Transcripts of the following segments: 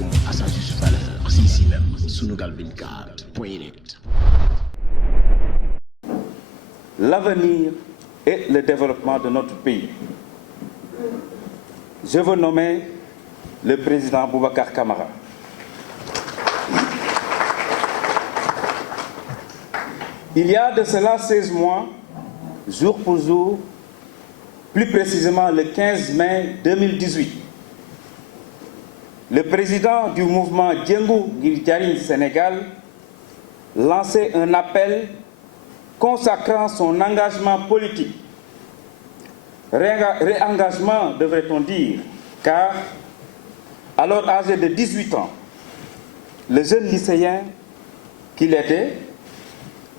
L'information à sa juste valeur, c'est ici même, Sunugal24.net. L'avenir et le développement de notre pays. Je veux nommer le président Boubacar Camara. Il y a de cela 16 mois, jour pour jour, plus précisément le 15 mai 2018, le président du mouvement Djengou Guildiari Sénégal lançait un appel consacrant son engagement politique. Réengagement, devrait-on dire, car, alors âgé de 18 ans, le jeune lycéen qu'il était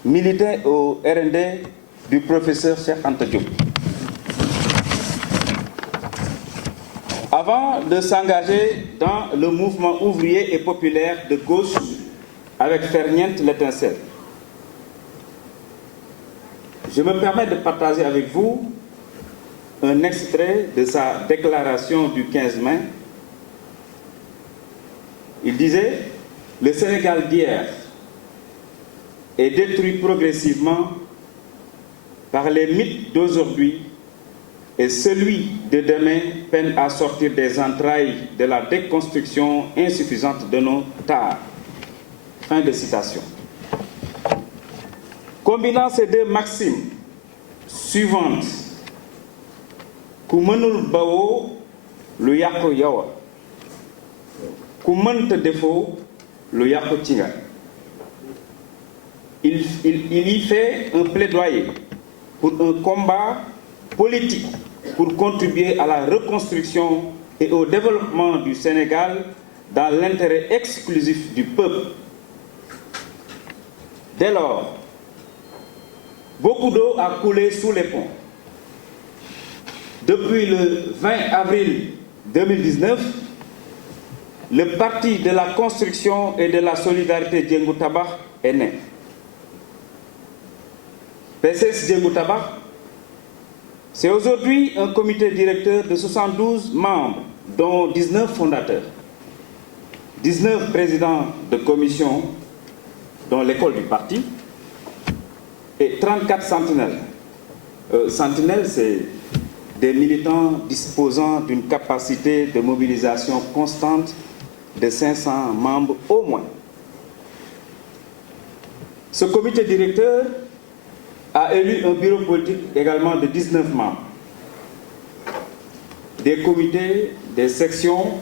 militait au RND du professeur Cheikh Anta Diop. Avant de s'engager dans le mouvement ouvrier et populaire de gauche avec Ferniente l'étincelle, je me permets de partager avec vous un extrait de sa déclaration du 15 mai. Il disait « Le Sénégal d'hier est détruit progressivement par les mythes d'aujourd'hui et celui de demain peine à sortir des entrailles de la déconstruction insuffisante de nos tares. » Fin de citation. Combinant ces deux maximes suivantes, ku mënul bawoo lu yàqu yow a ku mënta defoo lu yàqu ci nga. Il y fait un plaidoyer pour un combat politique pour contribuer à la reconstruction et au développement du Sénégal dans l'intérêt exclusif du peuple. Dès lors, beaucoup d'eau a coulé sous les ponts. Depuis le 20 avril 2019, le Parti de la construction et de la solidarité Djengou Tabakh est né. PCS Djengou Tabakh, c'est aujourd'hui un comité directeur de 72 membres, dont 19 fondateurs, 19 présidents de commission, dont l'école du parti, et 34 sentinelles. Sentinelles, c'est des militants disposant d'une capacité de mobilisation constante de 500 membres au moins. Ce comité directeur a élu un bureau politique également de 19 membres. Des comités, des sections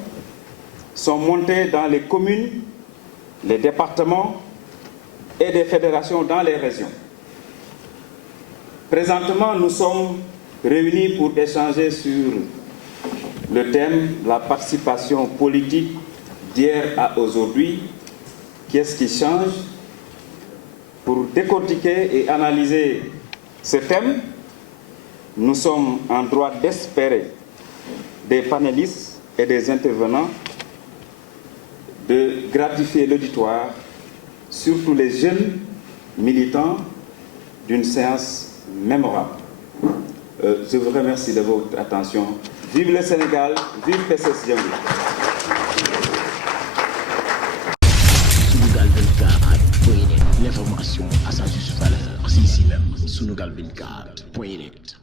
sont montés dans les communes, les départements et des fédérations dans les régions. Présentement, nous sommes réunis pour échanger sur le thème « La participation politique d'hier à aujourd'hui, qu'est-ce qui change ?» Pour décortiquer et analyser ce thème, nous sommes en droit d'espérer des panélistes et des intervenants de gratifier l'auditoire, surtout les jeunes militants, d'une séance mémorable. Je vous remercie de votre attention. Vive le Sénégal, vive PCS Djengou. Sunugal24.net. L'information à sa juste valeur, c'est ici même, Sunugal24.net.